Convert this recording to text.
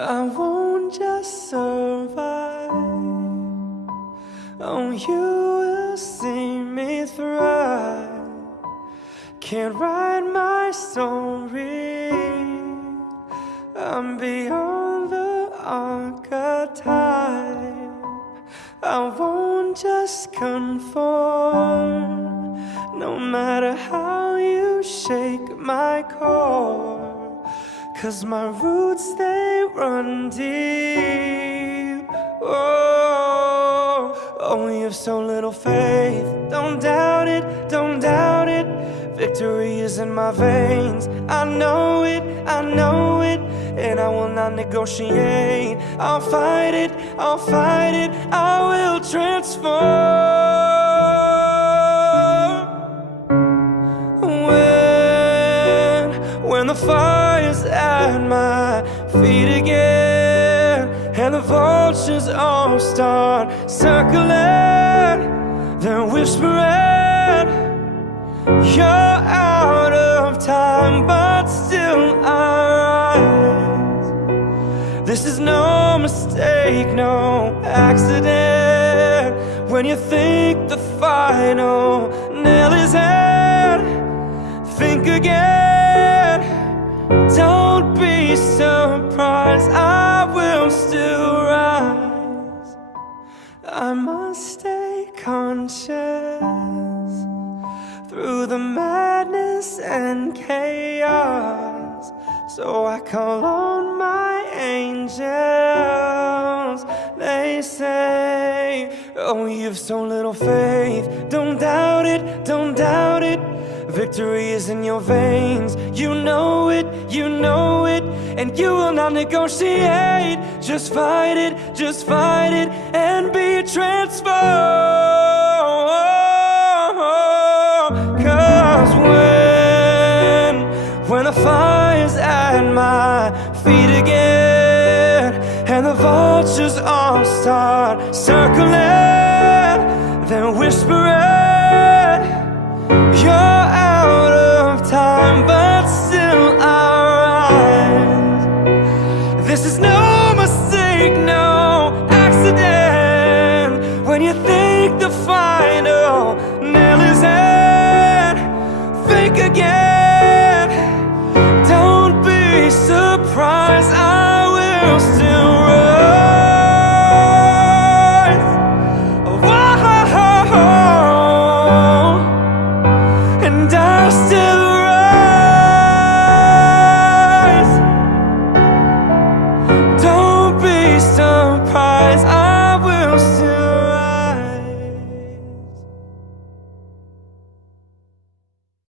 I won't just survive. Oh, you will see me thrive. Can't write my story. I'm beyond the archetype. I won't just conform, no matter how you shake my core. 'Cause my roots, they run deep. Oh, oh, you have so little faith. Don't doubt it, don't doubt it. Victory is in my veins. I know it, I know it. And I will not negotiate. I'll fight it, I'll fight it. I will transform. When the fire's at my feet again, and the vultures all start circling, they're whispering, you're out of time, but still I rise. This is no mistake, no accident. When you think the final nail is in, think again. Don't be surprised, I will still rise. I must stay conscious through the madness and chaos. So I call on my angels. They say, oh, you've so little faith. Don't doubt it, don't doubt it. Victory is in your veins. You know it, you know it. And you will not negotiate. Just fight it, and be transformed. 'Cause when the fire's at my feet again, and the vultures all start circling,